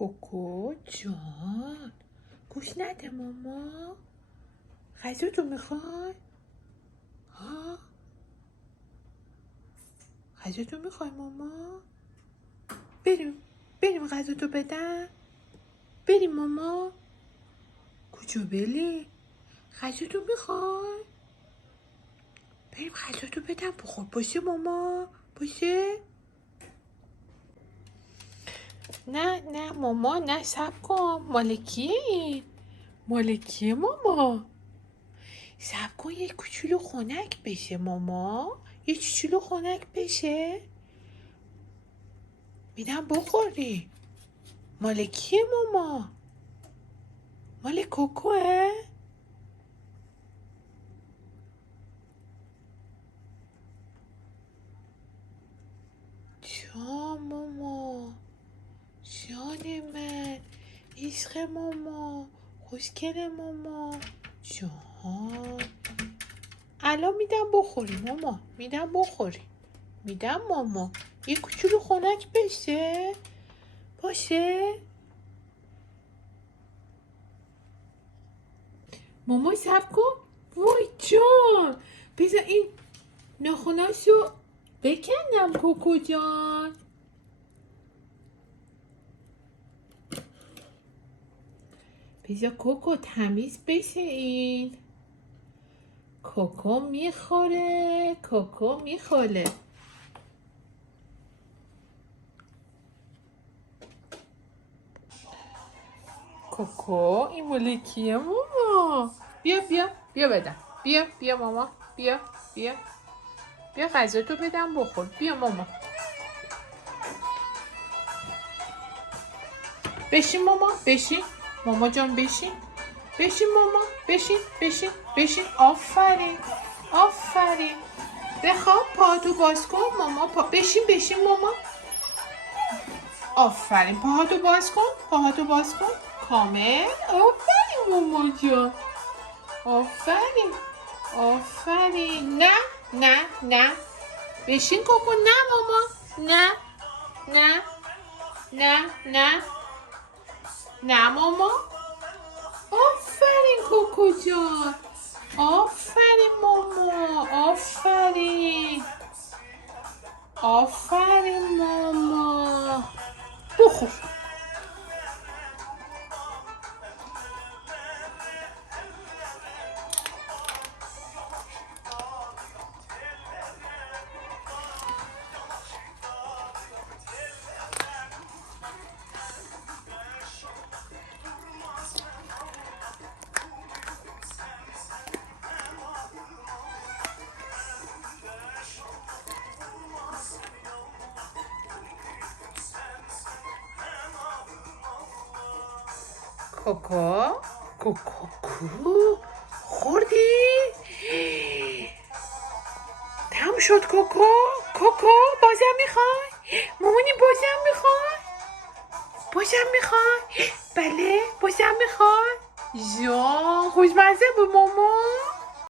کوکو جان گوش نده ماما. غذا تو میخوای؟ ها؟ غذا تو میخوای ماما؟ بریم غذا تو بدم؟ بریم ماما؟ کجا بلی؟ غذا تو میخوای؟ بریم غذا تو بدم بخور. باشه ماما؟ باشه؟ نه ماما، نه صبر کن. مال کیه این؟ مال کیه ماما؟ صبر کن یه کوچولو خنک بشه ماما. یه کوچولو خنک بشه میدم بخوری. مال کیه ماما؟ مال کوکوه؟ جان ماما، جان من، عشق ماما، خوشگل ماما جان. الان میدم بخوری ماما، میدم بخوری. میدم ماما. یه کوچولو خنک بشه باشه. ماما صبر کن. وای جان، بذار این ناخناشو بکنم کوکو جان. بذار کوکو تمیز بشه این. کوکو میخوره، کوکو میخوره. کوکو این مال کیه ماما؟ بیا بدم. بیا ماما، بیا غذا تو بدم بخور. بیا ماما. بشین ماما، بشین ماما جان، بشین ماما، بشین. آفرین. بخواب پاهاتو باز کن ماما. بشین ماما. آفرین، پاهاتو باز کن کامل. آفرین ماما جان، آفرین. نه بشین کوکو. نه ماما، نه ماما. آفرین کوکو جان، آفرین ماما، آفرین ماما. بخور. کوکو خوردی؟ تموم شد کوکو بازم میخوای؟ مامانی بازم میخوای؟ بله بازم میخوای؟ جان خوشمزه بود ماما.